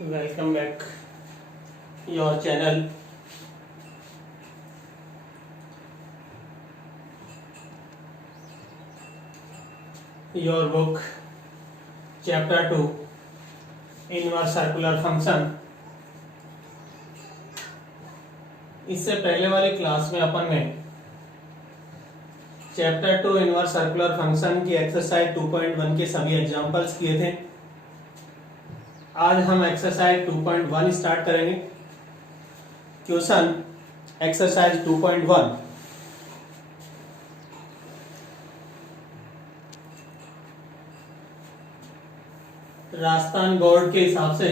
Welcome back your channel. Your book chapter 2 inverse circular function. इससे पहले वाली class में अपन ने चैप्टर 2 इनवर्स सर्कुलर फंक्शन की एक्सरसाइज 2.1 के सभी एग्जांपल्स किए थे। आज हम एक्सरसाइज 2.1 स्टार्ट करेंगे। क्वेश्चन एक्सरसाइज 2.1, राजस्थान बोर्ड के हिसाब से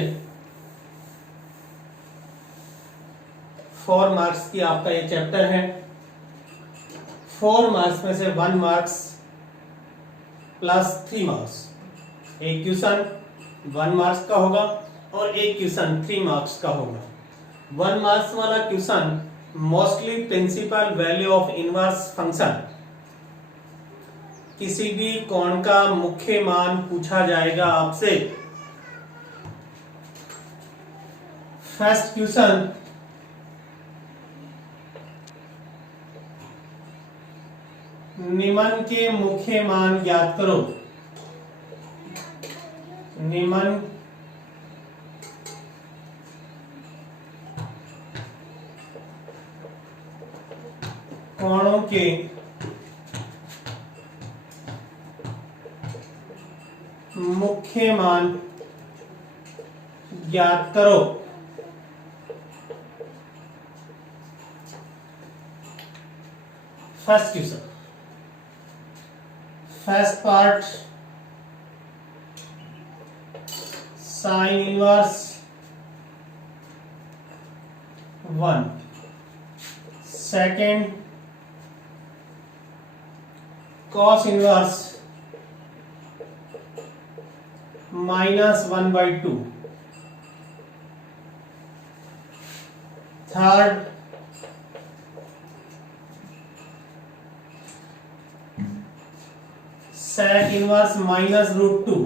4 मार्क्स की आपका ये चैप्टर है। 4 मार्क्स में से 1 मार्क्स प्लस 3 मार्क्स, एक क्वेश्चन 1 मार्क्स का होगा और एक क्वेश्चन 3 मार्क्स का होगा। 1 मार्क्स वाला question mostly principal value of inverse function, किसी भी कोण का मुख्य मान पूछा जाएगा आपसे। फर्स्ट क्वेश्चन, निम्न के मुख्य मान ज्ञात करो। निम्न कोणों के मुख्य मान ज्ञात करो। First question, first part sign inverse 1, second cos inverse -1/2, third sec inverse -√2,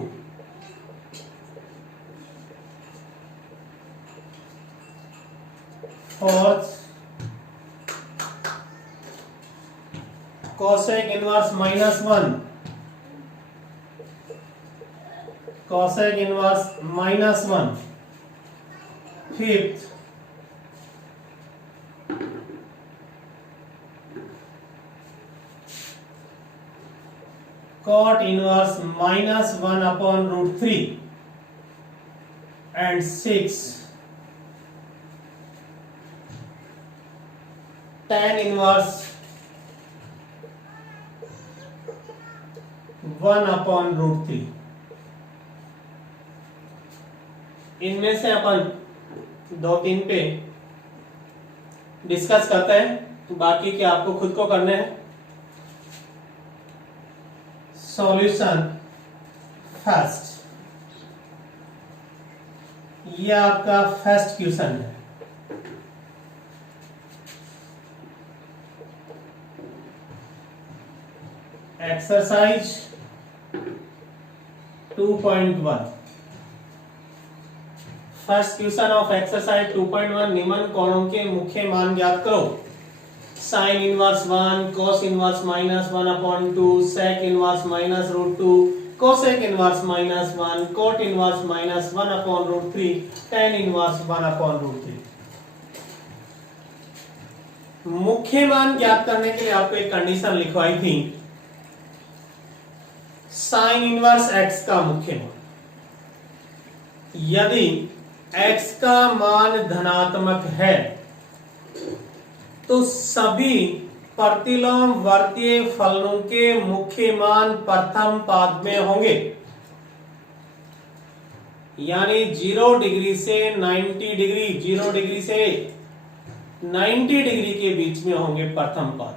fourth cosec inverse -1, cosec inverse -1, fifth cot inverse -1/√3, and six tan inverse 1/√3। इनमें से अपन 2-3 पे डिस्कस करते हैं, बाकी के आपको खुद को करने हैं। सॉल्यूशन फर्स्ट, ये आपका फर्स्ट क्वेश्चन है। Exercise 2.1, first question of exercise 2.1, निम्न कोणों के मुख्य मान ज्ञात करो। Sign inverse 1, cos inverse -1/2, sec inverse -√2, cosec inverse -1, cot inverse -1/√3, tan inverse 1/√3। मुख्य मान ज्ञात करने के लिए आपको एक कंडीशन लिखवाई थी, साइन इनवर्स x का मुख्य मान। यदि x का मान धनात्मक है तो सभी प्रतिलोम वर्तीय फलनों के मुख्य मान प्रथम पाद में होंगे, यानी 0 डिग्री से 90 डिग्री, 0 डिग्री से 90 डिग्री के बीच में होंगे प्रथम पाद।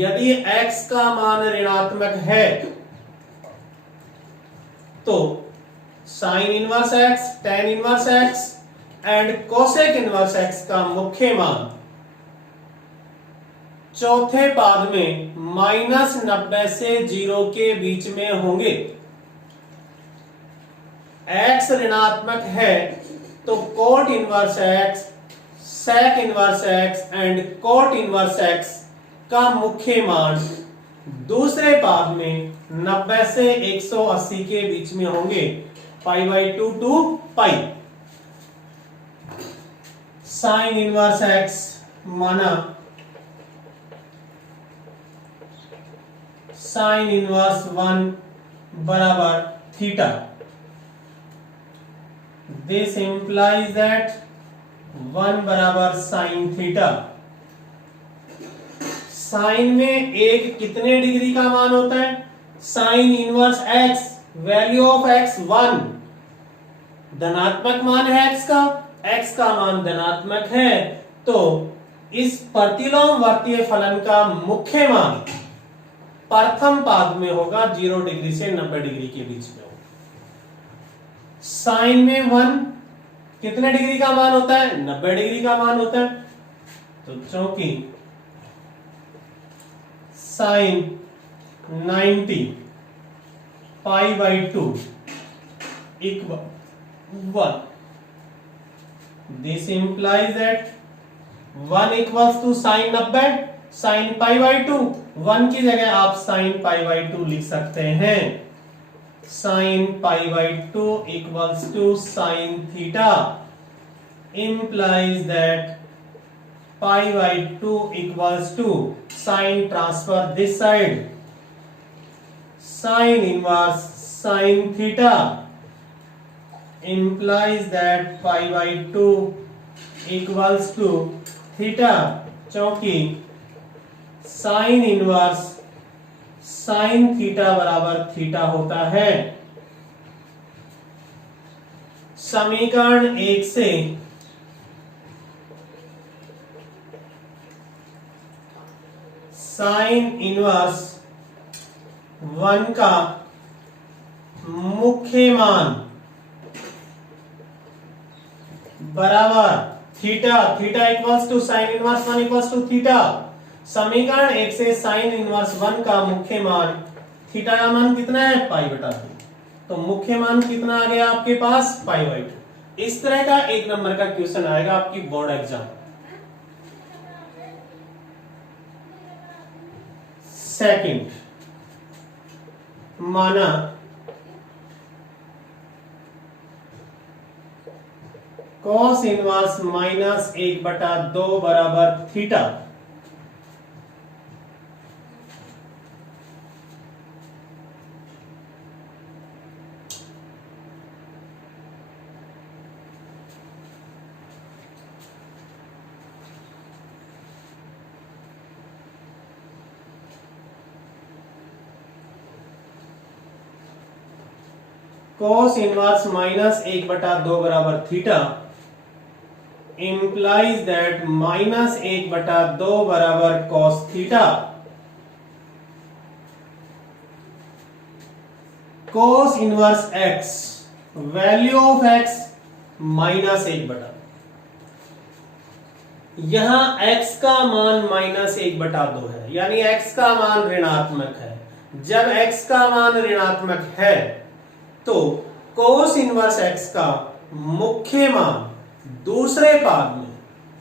यदि x का मान ऋणात्मक है तो sign inverse x, tan inverse x and cosec inverse x का मुख्य मान चौथे पाद में -90 से 0 के बीच में होंगे। x ऋणात्मक है तो cot inverse x, sec inverse x and cot inverse x का मुख्य मान दूसरे पाद में 90 से 180 के बीच में होंगे, π/2 to pi. Sine inverse x माना साइन इनवर्स 1 बराबर थीटा। दिस इंप्लाइज दैट 1 बराबर साइन थीटा। साइन में एक कितने डिग्री का मान होता है? Sign inverse x, value of x 1, धनात्मक मान है एक्स का मान धनात्मक है, तो इस प्रतिलोम वर्तीय फलन का मुख्य मान प्रथम पाद में होगा, 0 डिग्री से 90 डिग्री के बीच में होगा। साइन में 1 कितने डिग्री का मान होता है? 90 डिग्री का मान होता है। तो चूंकि sine 90 π/2 equal 1, this implies that 1 equals to sine 90 sine π/2, 1 की जगह आप साइन π/2 लिख सकते हैं। Sine π/2 equals to sine theta implies that π/2 equals to sin transfer this side, sin inverse sin theta implies that π/2 equals to theta, क्योंकि sine inverse sine theta बराबर theta होता है। समीकरण 1 से साइन इनवर्स 1 का मुख्य मान बराबर theta, theta equals to sine inverse 1 equals to theta. समीकरण 1 से साइन इनवर्स 1 का मुख्य मान, थीटा का मान कितना है? π/2, तो मुख्य मान कितना आ गया आपके पास? π/2। इस तरह का 1 नंबर का क्वेश्चन आएगा आपकी बोर्ड एग्जाम। सेकंड, माना cos इनवर्स -1/2 बराबर थीटा। cos इनवर्स -1/2 बराबर थीटा implies that -1/2 बराबर cos theta. cos inverse x, value of x -1/2, यहां x का मान -1/2 है, यानी x का मान ऋणात्मक है। जब x का मान ऋणात्मक है तो cos इनवर्स x का मुख्य मान दूसरे पाद में,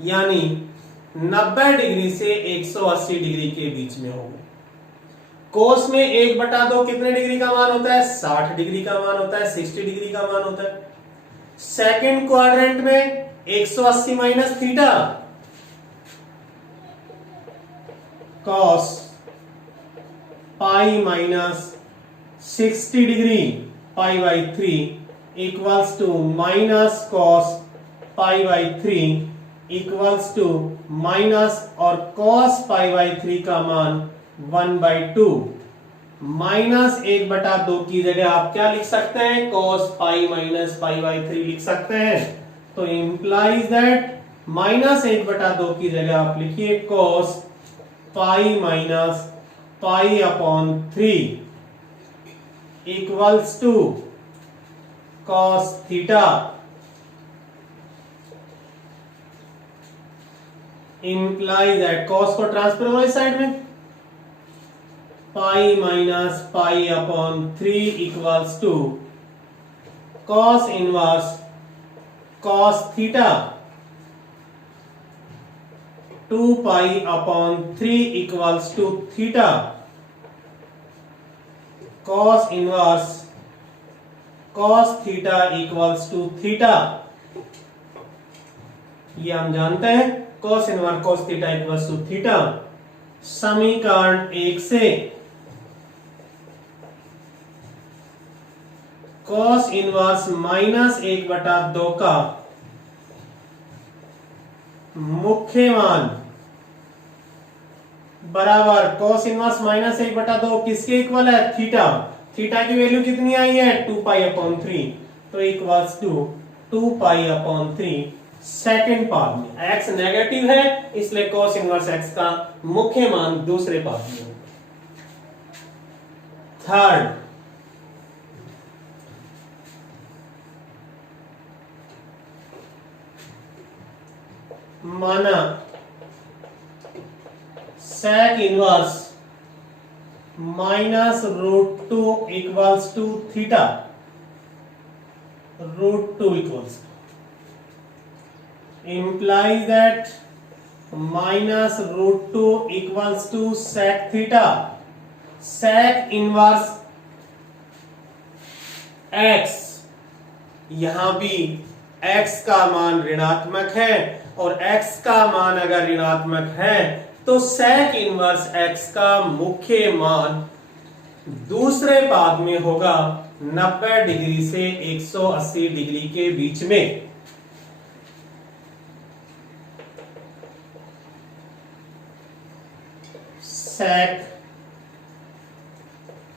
यानी 90 डिग्री से 180 डिग्री के बीच में होगा। कोस में 1/2 कितने डिग्री का मान होता है? 60 डिग्री का मान होता है, 60 डिग्री का मान होता है। सेकंड क्वाड्रेंट में 180 minus theta, cos pi minus 60 degree π/3 equals to minus cos π/3 equals to minus, और cos π/3 का मान 1/2, -1/2 की जगह आप क्या लिख सकते हैं? cos पाई माइनस π/3 लिख सकते हैं। तो इंप्लाइज दैट -1/2 की जगह आप लिखिए cos pi minus π/3 equals to cos theta. Implies that cos को ट्रांसफर हो इस साइड में, pi minus π/3 equals to cos inverse cos theta 2 pi upon 3 equals to theta cos inverse cos theta equals to theta. ये हम जानते हैं, cos inverse cos theta equals to theta. समीकरण 1 से cos इनवर्स -1/2 का मुख्य मान बराबर cos इनवर्स -1/2 किसके इक्वल है? थीटा। थीटा की वैल्यू कितनी आई है? 2 पाई अपॉन 3, तो equals to 2 pi upon 3 second part में। x नेगेटिव है इसलिए cos इनवर्स x का मुख्य मान दूसरे पार्ट में होगा। थर्ड, माना sec inverse -√2 equals to theta, √2 equals implies that -√2 equals to sec theta। sec inverse x, यहां भी x का मान ऋणात्मक है और x का मान अगर ऋणात्मक है तो sec इनवर्स x का मुख्य मान दूसरे पाद में होगा 90 डिग्री से 180 डिग्री के बीच में। sec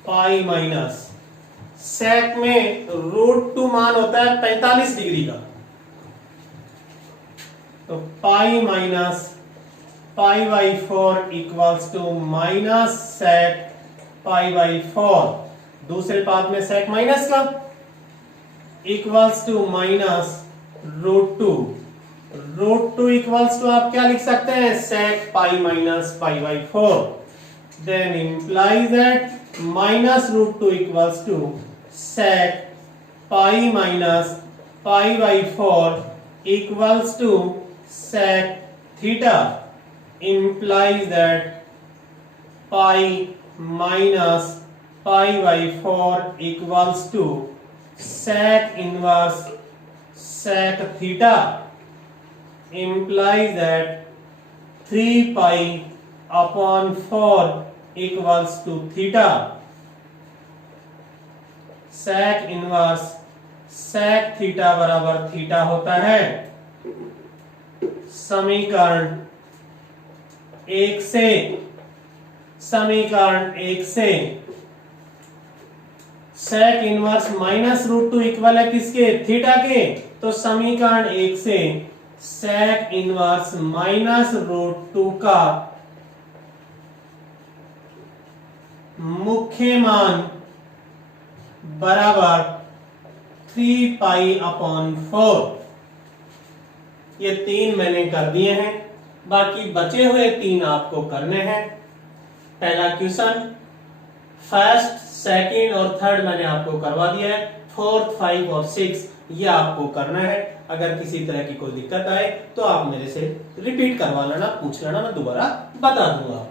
पाई माइनस sec में √2 मान होता है 45 डिग्री का, तो pi minus π/4 equals to minus sec π/4। दूसरे पाद में sec माइनस का equals to minus √2। √2 equals to आप क्या लिख सकते हैं? sec pi minus π/4। then implies that -√2 equals to sec pi minus π/4 equals to sec theta, implies that pi minus π/4 equals to sec inverse sec theta, implies that 3 pi upon 4 equals to theta। sec inverse sec theta बराबर theta होता है। समीकरण 1 से sec inverse -√2 equal है किसके? Theta के। तो समीकरण 1 से sec इनवर्स -√2 का मुख्य मान बराबर 3 पाई अपॉन 4। ये 3 मैंने कर दिए हैं, बाकी बचे हुए 3 आपको करने हैं। पहला क्वेश्चन, फर्स्ट, सेकंड और थर्ड मैंने आपको करवा दिया है। फोर्थ, 5 और 6 ये आपको करना है। अगर किसी तरह की कोई दिक्कत आए तो आप मेरे से रिपीट करवा लेना, पूछ लेना, मैं दोबारा बता दूंगा।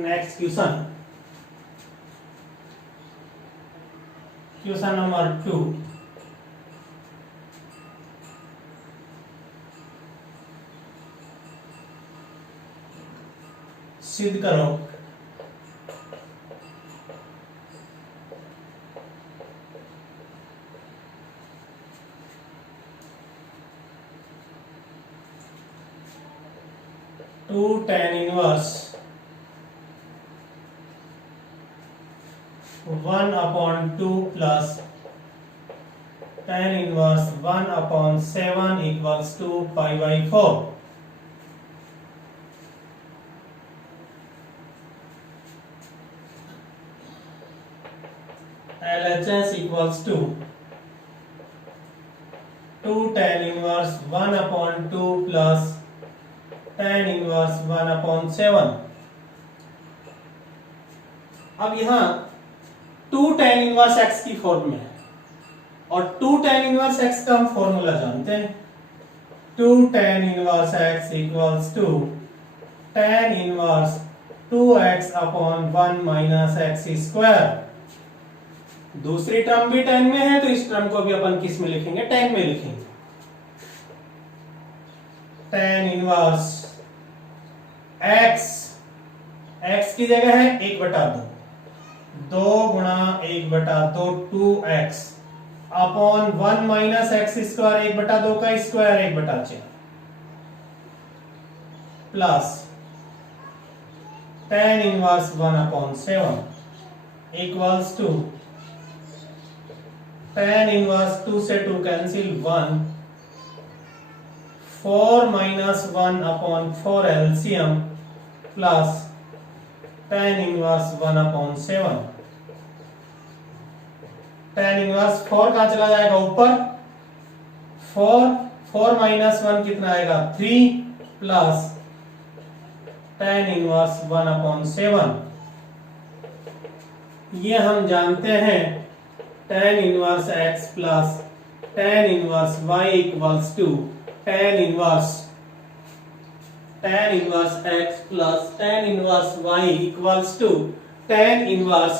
Next question number 2। सिद्ध करो two tan inverse 1/2 plus tan inverse 1/7 equals to π/4। LHS equals to 2 tan inverse 1/2 plus tan inverse 1/7। अब यहां 2 tan इनवर्स x की फॉर्म में है और 2 tan इनवर्स x का हम फॉर्मूला जानते हैं। 2 tan inverse x equals to tan inverse 2x/1 minus x square. दूसरी टर्म भी tan में है तो इस टर्म को भी अपन किस में लिखेंगे, tan में लिखेंगे। tan इनवर्स x की जगह है 1/2, 2 गुणा 1/2 2x upon 1 minus x square 1/2 का square 1/4 plus tan inverse 1/7 equals to tan inverse 2 से 2 cancel 1, 4 minus 1/4 LCM plus tan inverse 1/7। tan inverse 4 कहां चला जाएगा, ऊपर 4 माइनस 1 कितना आएगा 3 प्लस tan इनवर्स 1/7। ये हम जानते हैं tan inverse x plus tan inverse y equals to tan inverse x plus tan inverse y equals to tan inverse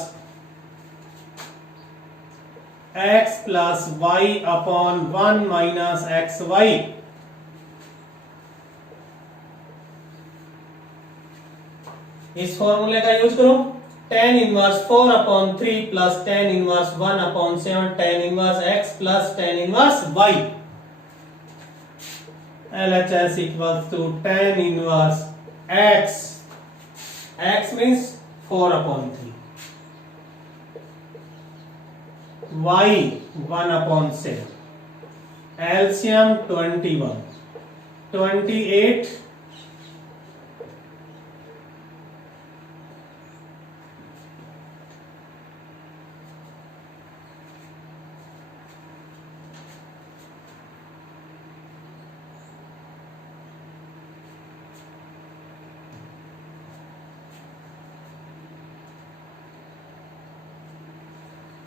x plus y upon 1 minus xy। इस फॉर्मूले का यूज करो। tan inverse 4/3 plus tan inverse 1/7 tan inverse x plus tan inverse y। LHS equals to tan inverse x means 4/3 y 1/7 LCM 21 28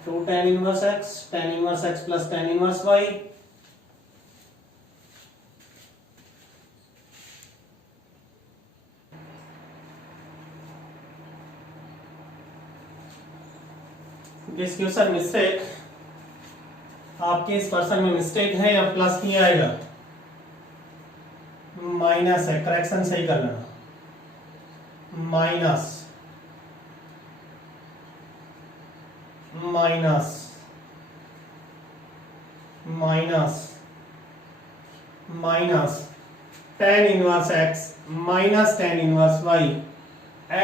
2 tan inverse x plus tan inverse y this question mistake. आपके इस person में mistake है या plus नहीं आएगा, minus है, correction सही कर लेना। Minus minus minus minus tan inverse x minus tan inverse y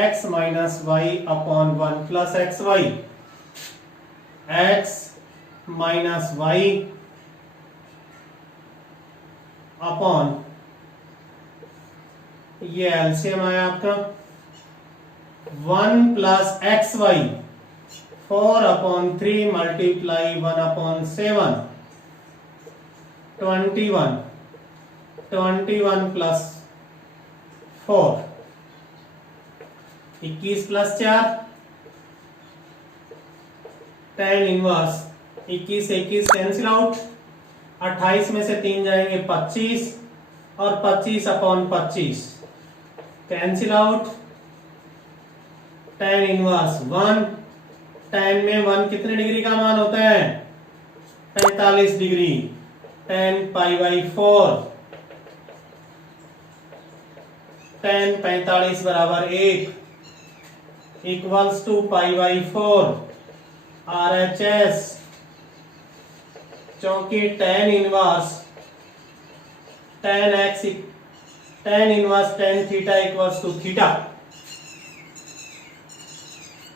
x minus y upon 1 plus x y x minus y upon ये एलसीएम आया आपका 1 plus x y 4/3 multiply 1/7 21 plus 4 21 plus 4 tan inverse 21 cancel out, 28 में से 3 जाएंगे 25 और 25/25 cancel out, tan inverse 1, tan में 1 कितने degree का मान होता है? 45 degree. tan pi by 4, tan 45 बराबर 1 equals to pi by 4 RHS, क्योंकि tan inverse tan theta equals to theta.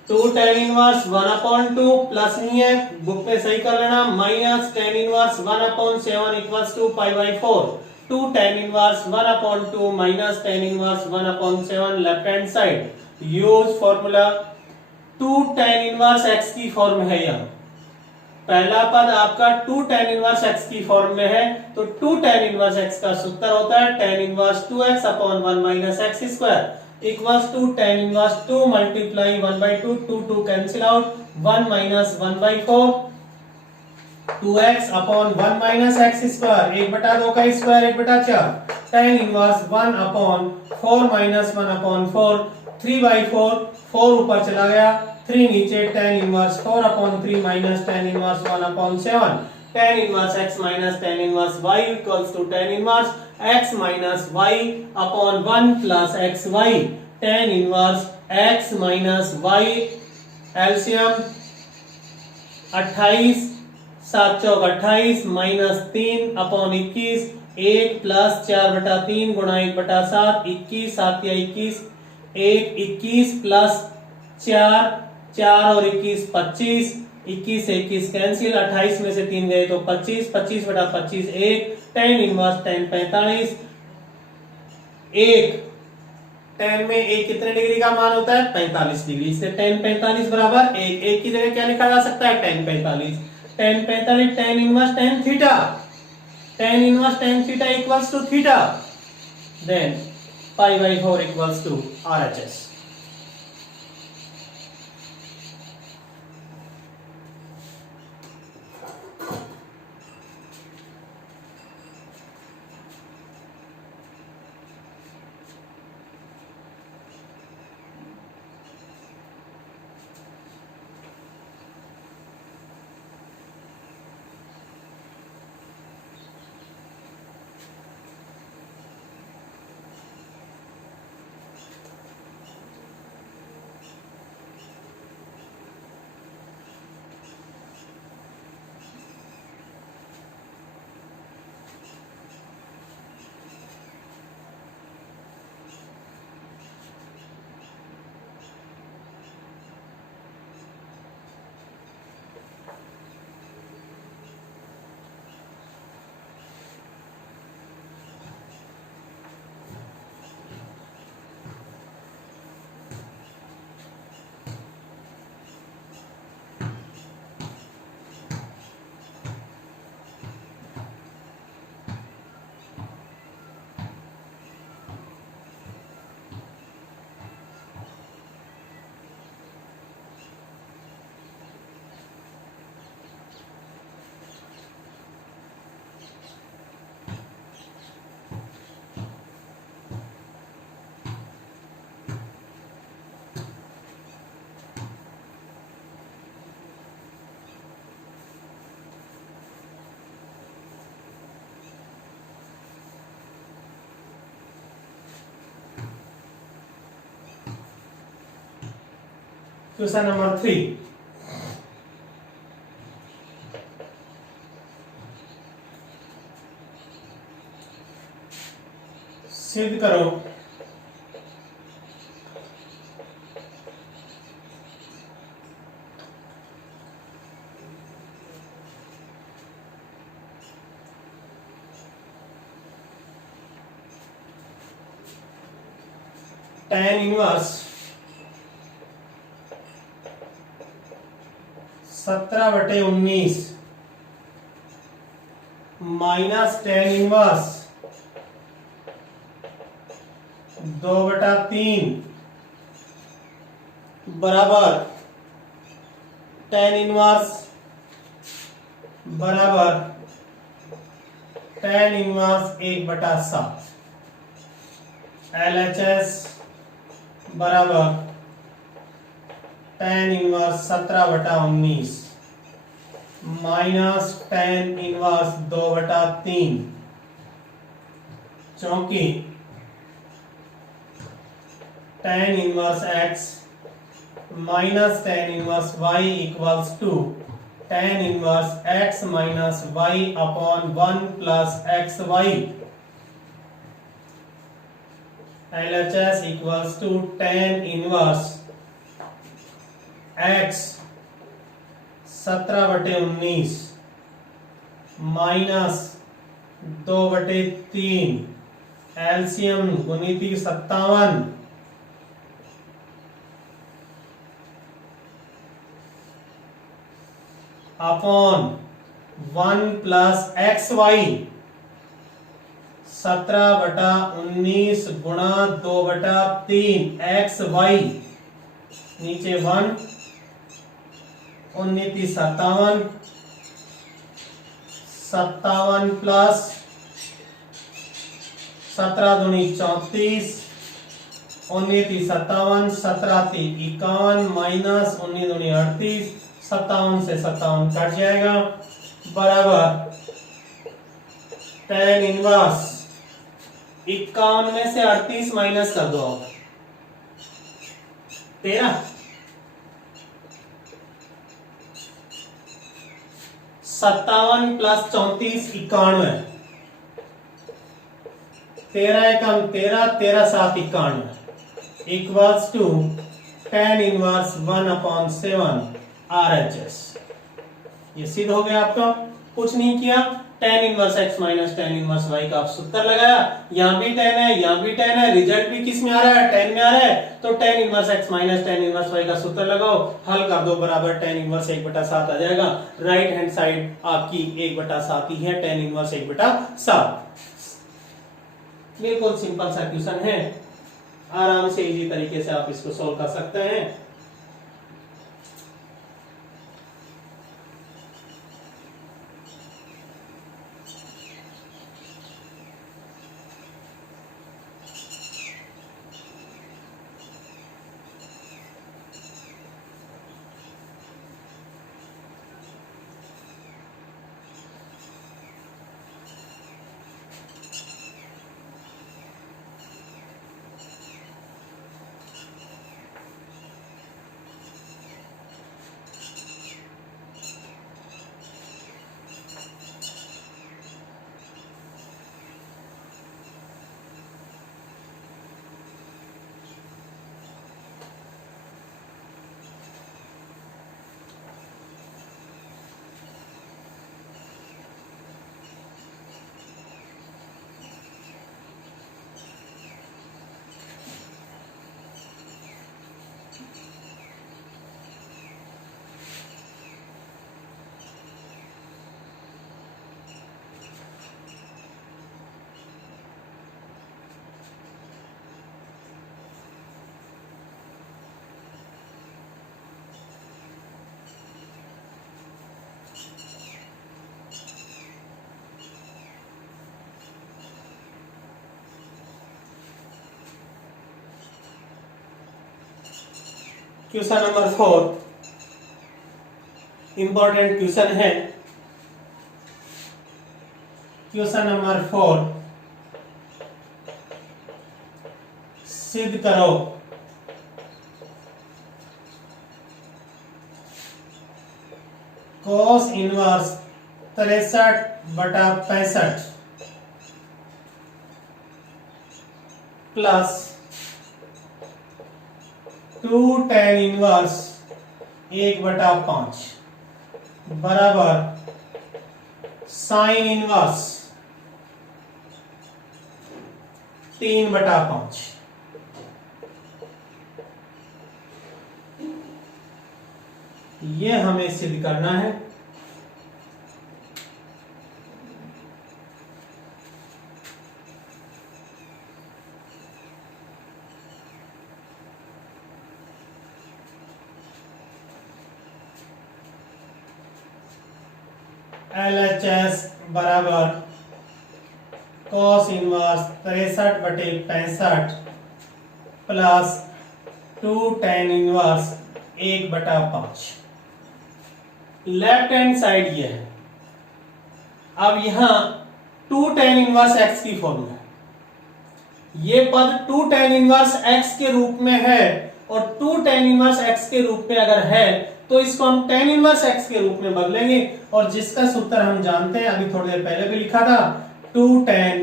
2 tan inverse 1/2 plus नहीं है, बुक में सही कर लेना, minus tan inverse 1/7 equals to pi by 4। 2 tan inverse 1/2 minus tan inverse 1/7 left hand side. Use formula 2 tan inverse x की form है यहाँ। पहला पद आपका 2 tan इनवर्स x की फॉर्म में है, तो 2 tan इनवर्स x का सूत्र होता है tan inverse 2x upon 1 minus x square equals to tan inverse 2 multiply 1/2, 2 cancel out, 1 minus 1/4 2x upon 1 minus x square, 1/2 का square 1/4, tan inverse 1 upon 4 minus 1/4, 3/4, 4 ऊपर चला गया, 3 नीचे, tan inverse 4/3 minus tan inverse 1/7, tan inverse x minus tan inverse y equals to tan inverse x minus y upon 1 plus xy, tan inverse x minus y LCM 28, 7 Chowk 28 minus 3 upon 21, 1 plus 4/3 गुणा 1/7, 21, 7 या 21, 1 21 plus 4, 4 और 21 25, 21 से 21 cancel, 28 में से 3 गए तो 25, 25/25 1, tan inverse tan 45 1, tan में 1 कितने डिग्री का मान होता है? 45 डिग्री। इससे tan 45 बराबर 1, 1 की जगह क्या लिखा जा सकता है? tan 45, tan 45 tan inverse tan theta, tan inverse tan theta equals to theta, then pi by 4 equals to RHS। Question number 3, सिद्ध करो tan inverse 17/19 minus tan inverse 2/3 बराबर tan इनवर्स बराबर tan इनवर्स 1/7, LHS बराबर tan inverse 17/19 minus tan inverse 2/3, क्योंकि tan inverse x minus tan inverse y equals to tan inverse x minus y upon 1 plus x y. LHS equals to tan inverse x 17/19 minus 2/3 LCM गुणित 57 upon 1 plus x Y. 17/19 गुणा 2/3 x Y, नीचे 1, 19 57, 57 plus 17 दूनी 34, 19 57, 17 51 minus 19 दूनी 38, 57 से 57 cut जाएगा, बराबर tan inverse 51 में से 38 माइनस कर दो आप 13, 57 plus 34 91, 13 Ekam 13, 13 7 91 equals to tan inverse 1/7 RHS। ये सिद्ध हो गया आपका, कुछ नहीं किया, tan inverse x minus tan inverse y का आप सूत्र लगाया, यहां भी tan है, यहां भी tan है, रिजल्ट भी किस में आ रहा है, tan में आ रहा है, तो tan inverse x minus tan inverse y का सूत्र लगाओ, हल कर दो, बराबर tan इनवर्स 1/7 आ जाएगा। राइट हैंड साइड आपकी 1/7 ही है, tan इनवर्स 1/7। बिल्कुल सिंपल सा क्वेश्चन है, आराम से इजी तरीके से आप इसको सोल्व कर सकते हैं। क्वेश्चन नंबर 4 इंपॉर्टेंट क्वेश्चन है। क्वेश्चन नंबर 4, सिद्ध करो cos inverse 63/65 plus 2 tan inverse 1/5 बराबर साइन इनवर्स 3/5। ये हमें सिद्ध करना है। LHS बराबर cos inverse 63/65 plus 2 tan inverse 1/5। Left hand side ये है। अब यहां 2 tan इनवर्स x की फॉर्म है। ये पद 2 tan इनवर्स x के रूप में है और 2 tan इनवर्स x के रूप में अगर है तो इसको हम tan इनवर्स x के रूप में बदलेंगे और जिसका सूत्र हम जानते हैं, अभी थोड़ी देर पहले भी लिखा था, 2 tan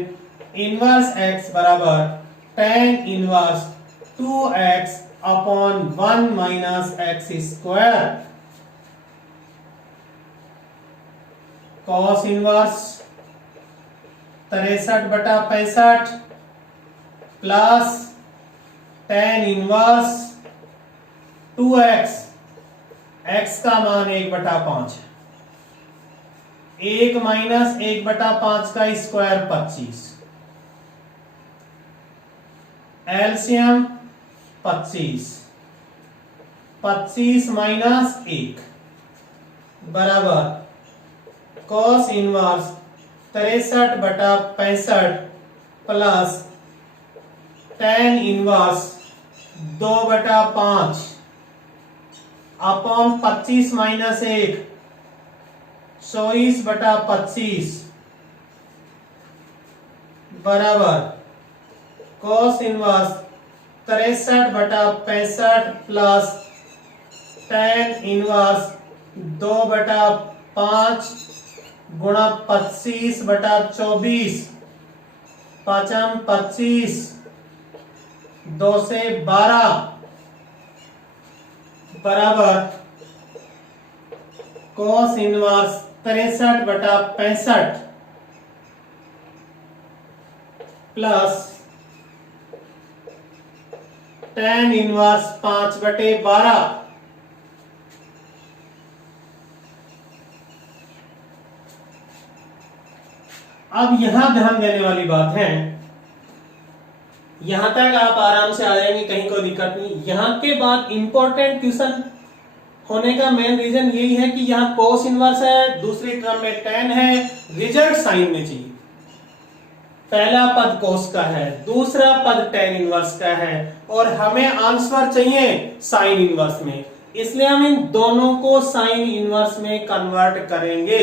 इनवर्स x बराबर tan inverse 2x upon 1 minus x square cos inverse 63/65 plus tan inverse 2x, x का मान 1/5 है। 1 माइनस 1/5 का स्क्वायर 25, एलसीएम 25, 25 माइनस 1 बराबर cos inverse 63/65 plus tan inverse 2/5 upon 25 minus 1 24/25 बराबर cos inverse 63/65 plus tan inverse 2/5 गुणा 25/24, 5 25, 2 से 12 बराबर cos inverse 63/65 plus tan inverse 5/12। अब यहां ध्यान देने वाली बात है, यहां तक आप आराम से आ जाएंगे, कहीं कोई दिक्कत नहीं। यहां के बाद इंपॉर्टेंट क्वेश्चन होने का मेन रीजन यही है कि यहां cos इनवर्स है, दूसरी टर्म में tan है, रिजल्ट साइन में चाहिए। पहला पद cos का है, दूसरा पद tan इनवर्स का है और हमें आंसर चाहिए साइन इनवर्स में, इसलिए हम इन दोनों को साइन इनवर्स में कन्वर्ट करेंगे।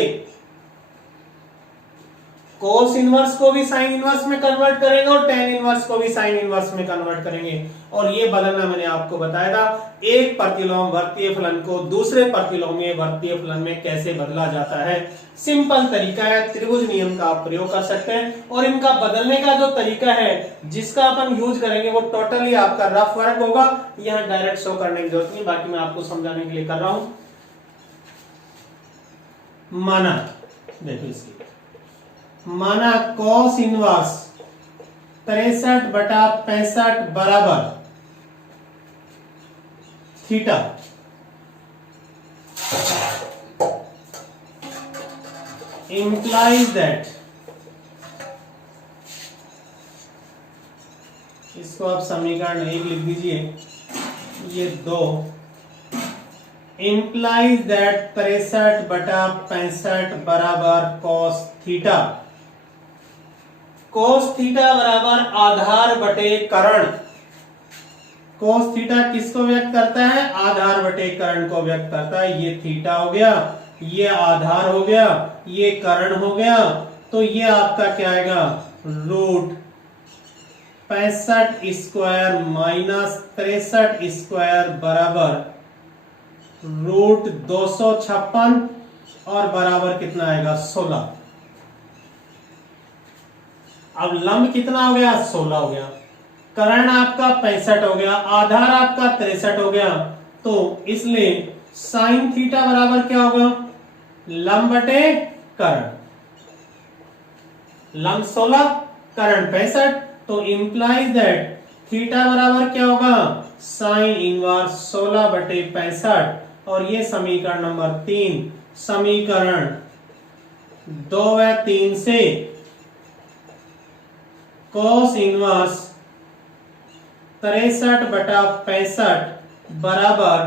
cos इनवर्स को भी साइन इनवर्स में कन्वर्ट करेंगे और tan इनवर्स को भी साइन इनवर्स में कन्वर्ट करेंगे। और ये बदलना मैंने आपको बताया था, एक प्रतिलोम वर्तीय फलन को दूसरे प्रतिलोमीय वर्तीय फलन में कैसे बदला जाता है। सिंपल तरीका है, त्रिभुज नियम का आप प्रयोग कर सकते हैं और इनका बदलने का जो तरीका है जिसका अपन यूज करेंगे वो टोटली आपका रफ वर्क होगा, यहाँ डायरेक्ट शो करने की जरूरत नहीं, बाकी मैं आपको समझाने के लिए कर रहा हूं। माना देखो इसकी, माना cos इनवर्स 63/65 बराबर थीटा, implies that, इसको आप समीकरण 1 लिख दीजिए, ये 2, implies that 63/65 बराबर cos थीटा। cos थीटा बराबर आधार बटे कर्ण। cos थीटा किसको व्यक्त करता है? आधार बटे कर्ण को व्यक्त करता है। ये थीटा हो गया, ये आधार हो गया, ये कर्ण हो गया, तो ये आपका क्या आएगा? रूट 65 स्क्वायर माइनस 63 स्क्वायर बराबर रूट 256 और बराबर कितना आएगा? 16। अब लंब कितना हो गया? 16 हो गया। कर्ण आपका 65 हो गया, आधार आपका 63 हो गया, तो इसलिए साइन थीटा बराबर क्या होगा? लंब बटे कर्ण। लंब 16, कर्ण 65, तो इंप्लाइज दैट थीटा बराबर क्या होगा? साइन इनवर्स 16 बटे 65। और ये समीकरण नंबर 3, समीकरण 2 व 3 से cos इनवर्स 63/65 बराबर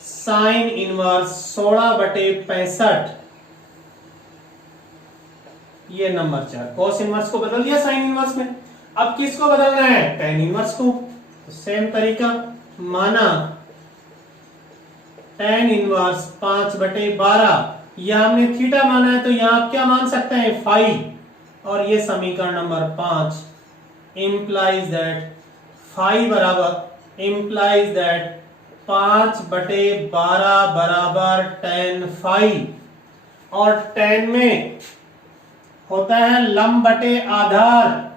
साइन इनवर्स 16 बटे 65, ये नंबर 4। cos इनवर्स को बदल दिया साइन इनवर्स में, अब किसको बदलना है? tan इनवर्स को। तो सेम तरीका, माना tan इनवर्स 5/12, यह हमने थीटा माना है तो यहां आप क्या मान सकते हैं, फाई। और ये समीकरण नंबर 5 implies that फाई बराबर implies that 5/12 बराबर tan फाई। और tan में होता है लंब बटे आधार,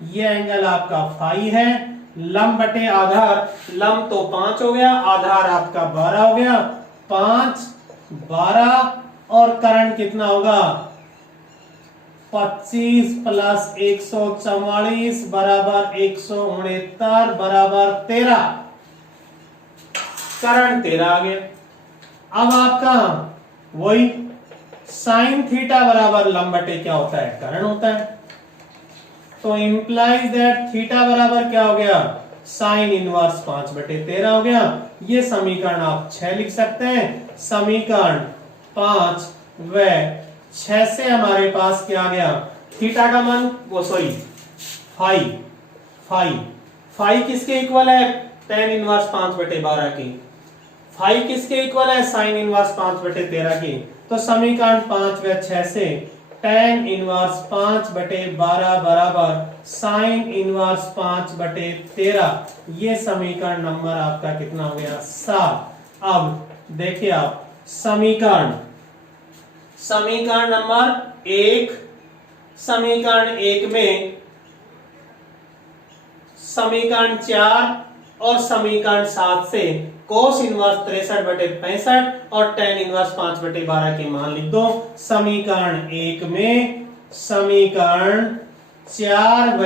ये एंगल आपका फाई है। लंब बटे आधार, लंब तो 5 हो गया, आधार आपका 12 हो गया। 5 12 और करण कितना होगा, 25 प्लस 144 बराबर 169 बराबर 13, करण 13 आ गया। अब आपका वही साइन थीटा बराबर लंब बटे क्या होता है, करण होता है। तो इंप्लाइज दैट थीटा बराबर क्या हो गया, साइन इनवर्स 5/13 हो गया। ये समीकरण आप 6 लिख सकते हैं। समीकरण 5 व 6 से हमारे पास क्या आ गया, थीटा का मान वो सॉरी फाई फाई फाई किसके इक्वल है, tan इनवर्स 5/12 की। फाई किसके इक्वल है, साइन इनवर्स 5/13 की। तो समीकरण 5 व 6 से tan इनवर्स 5/12 बराबर साइन इनवर्स 5/13, ये समीकरण नंबर आपका कितना हो गया, 7। अब देखिए आप समीकरण नंबर 1, समीकरण 1 में समीकरण 4 और समीकरण 7 से कोस इनवर्स 63/65 और tan इनवर्स 5/12 के मान लिख दो। समीकरण 1 में समीकरण 4 व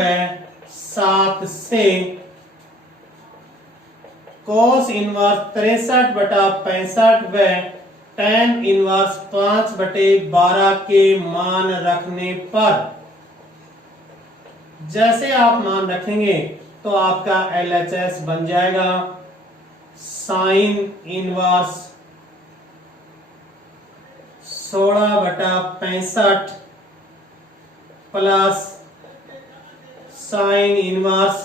7 से कोस इनवर्स 63/65 व tan इनवर्स 5/12 के मान रखने पर, जैसे आप मान रखेंगे तो आपका LHS बन जाएगा sine inverse 16/65 plus sine inverse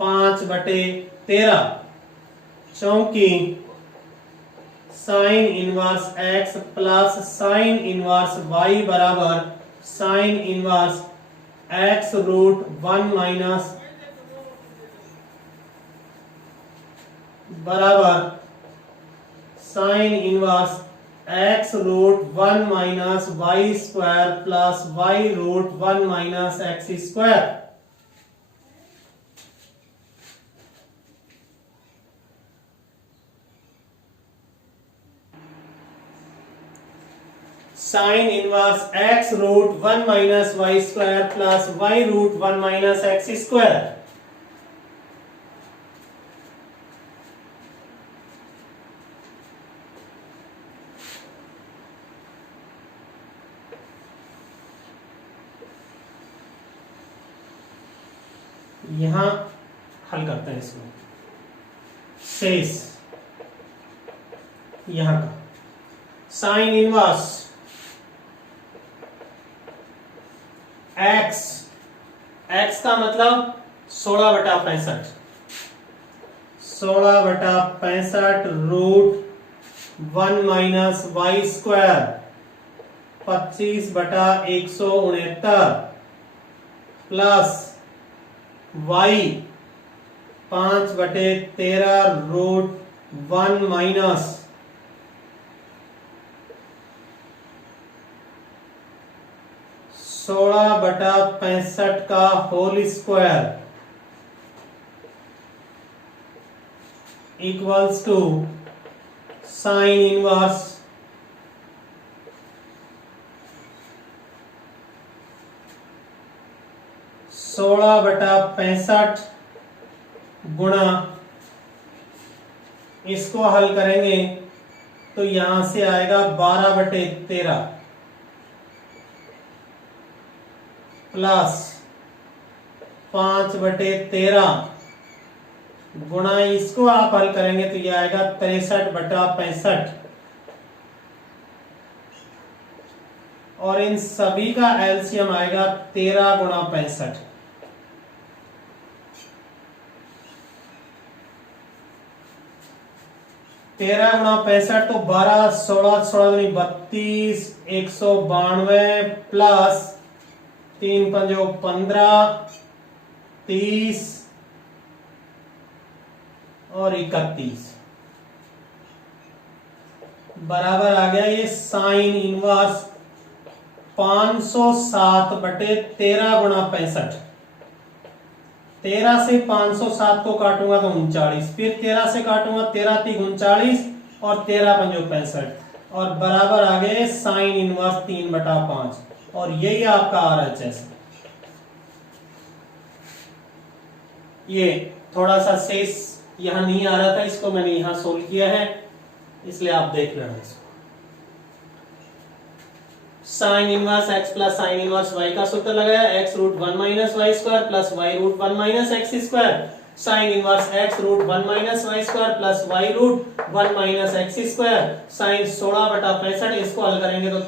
5/13, क्योंकि sine inverse x plus sine inverse y बराबर sine inverse x root 1 minus बराबर sine inverse x root 1 minus y square plus y root 1 minus x square. Sine inverse x root 1 minus y square plus y root 1 minus x square. यहां हल करते हैं इसको, शेष यहां का sign inverse x, x का मतलब 16/65, 16/65 root 1 minus y square 25/169 plus y 5/13 root 1 minus 16/65 का whole square equals to sine inverse 16/65 गुणा, इसको हल करेंगे तो यहां से आएगा 12/13 प्लस 5/13 गुणा, इसको आप हल करेंगे तो यह आएगा 63/65 और इन सभी का एलसीएम आएगा 13 गुणा 65। 13 गुणा 65 तो 12, 16, 16 32, 192 प्लस 3 पंजो 15, 30 और 31 बराबर आ गया ये साइन इनवर्स 507/13 गुणा 65। 13 से 507 को काटूंगा तो 39, फिर 13 से काटूंगा 13 3 39 और 13 पंजो 65 और बराबर आ गए साइन इनवर्स 3/5 और यही आपका RHS। ये थोड़ा सा शेष यहां नहीं आ रहा था, इसको मैंने यहां सोल्व किया है, इसलिए आप देख लेना इसको। Sine inverse x plus sine inverse y का सूत्र लगाया, x root 1 minus y square plus y root 1 minus x square. Sine inverse x root 1 minus y square plus y root 1 minus x square. Sine 16/65, इसको हल करेंगे तो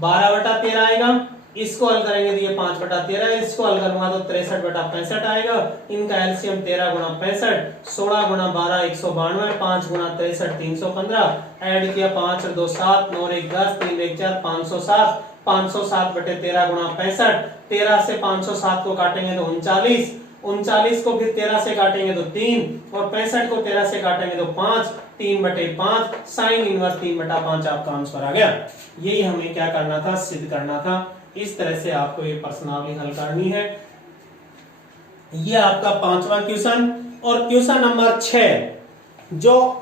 12/13 आएगा, इसको हल करेंगे तो ये 5/13, इसको हल करूंगा तो 63/65 आएगा। इनका एलसीएम 13 गुणा 65, 16 गुणा 12 192, 5 गुणा 63 315, ऐड किया 5 और 2 7, 9 और 1 10, 3 1 4 507, 507/13 गुणा 65। 13 से 507 को काटेंगे तो 39, 39 को फिर 13 से काटेंगे तो 3 और 65 को 13 से काटेंगे तो 5, 3/5, साइन इनवर्स 3/5 आपका आंसर आ गया। यही हमें क्या करना था, सिद्ध करना था। इस तरह से आपको ये प्रश्नावली हल करनी है। ये आपका 5वां क्वेश्चन। और क्वेश्चन नंबर 6, जो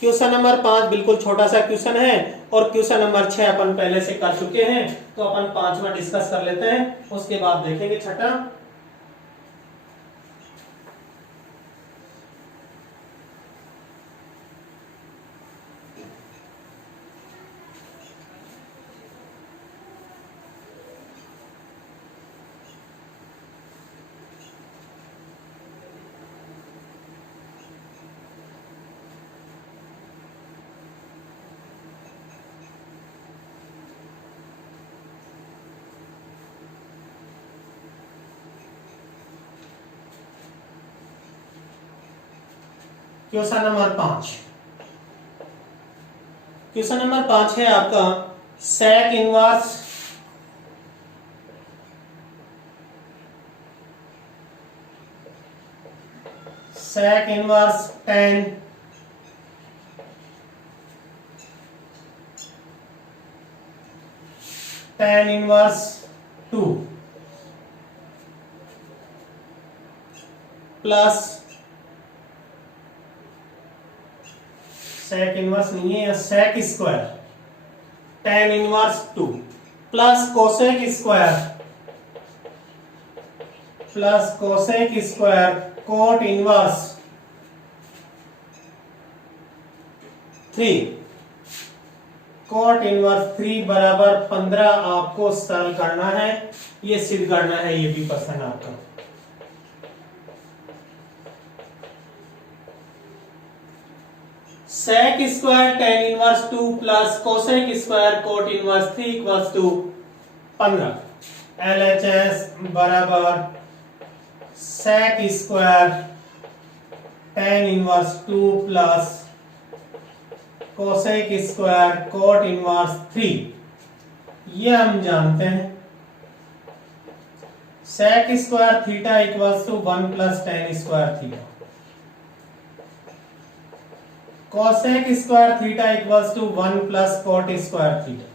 क्वेश्चन नंबर 5 बिल्कुल छोटा सा क्वेश्चन है और क्वेश्चन नंबर 6 अपन पहले से कर चुके हैं, तो अपन 5वां डिस्कस कर लेते हैं, उसके बाद देखेंगे 6ठा। क्वेश्चन नंबर 5, क्वेश्चन नंबर 5 है आपका sec inverse tan inverse 2 plus sec inverse नहीं है, sec square tan inverse 2 plus cosec square cot inverse 3, cot inverse 3 बराबर 15 आपको सरल करना है, ये सिद्ध करना है। ये भी प्रश्न आपका sec square tan inverse 2 plus cosec square cot inverse 3 equals to 15। LHS बराबर sec square tan inverse 2 plus cosec square cot inverse 3। ये हम जानते हैं sec square theta equals to 1 plus tan square theta, cosec square theta equals to 1 plus cot square theta.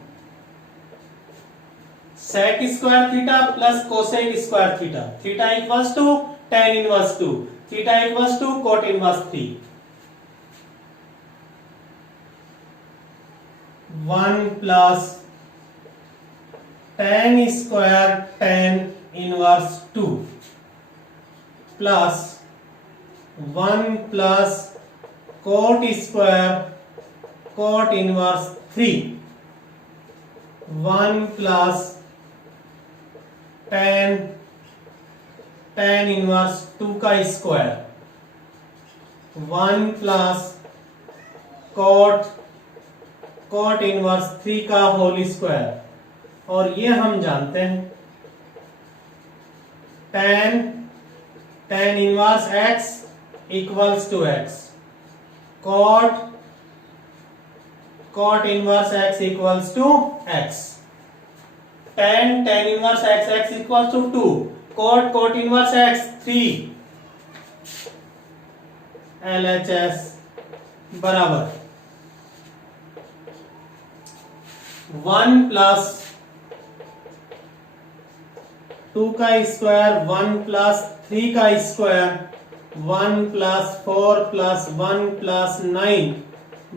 Sec square theta plus cosec square theta, theta equals to tan inverse 2, theta equals to cot inverse 3। 1 plus tan square tan inverse 2 plus 1 plus cot square cot inverse 3, 1 plus tan inverse 2 का square, 1 plus coat inverse 3 का whole square. और ये हम जानते हैं tan inverse x equals to x, cot inverse x equals to x, tan inverse x equals to 2, cot inverse x 3, LHS बराबर 1 plus 2 का square 1 plus 3 का स्क्वायर 1 प्लस 4 प्लस 1 प्लस 9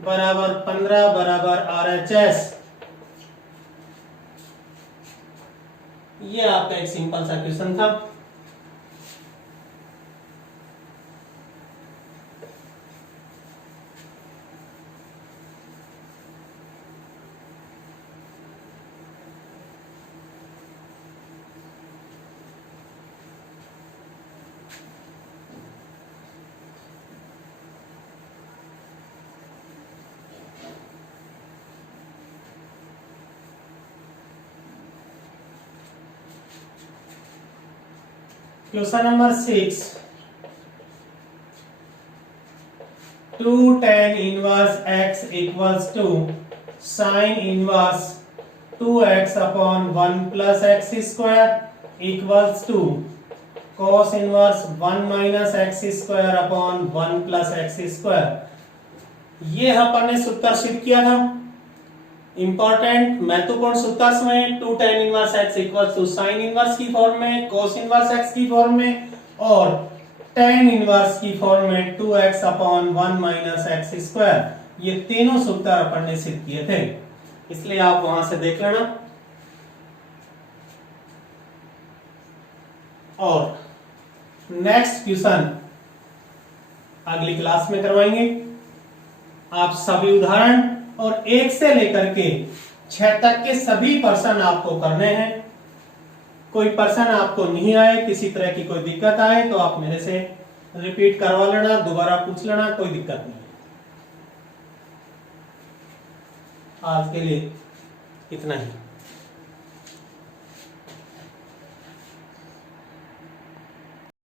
बराबर 15 बराबर RHS। ये आपका एक सिंपल सा क्वेश्चन था। Question number 6, 2 tan inverse x equals to sine inverse 2x upon 1 plus x square equals to cos inverse 1 minus x square upon 1 plus x square. ये अपन ने सूत्र सिद्ध किया था। इंपॉर्टेंट महत्वपूर्ण सूत्र में 2 tan inverse x equals to sine inverse की फॉर्म में, cos इनवर्स x की फॉर्म में और tan इनवर्स की फॉर्म में 2x upon 1 minus x square. ये तीनों सूत्र अपन ने सिद्ध किए थे, इसलिए आप वहां से देख लेना। और नेक्स्ट क्वेश्चन अगली क्लास में करवाएंगे। आप सभी उदाहरण और 1 से लेकर के 6 तक के सभी प्रश्न आपको करने हैं। कोई प्रश्न आपको नहीं आए, किसी तरह की कोई दिक्कत आए तो आप मेरे से रिपीट करवा लेना, दोबारा पूछ लेना, कोई दिक्कत नहीं। आज के लिए इतना ही।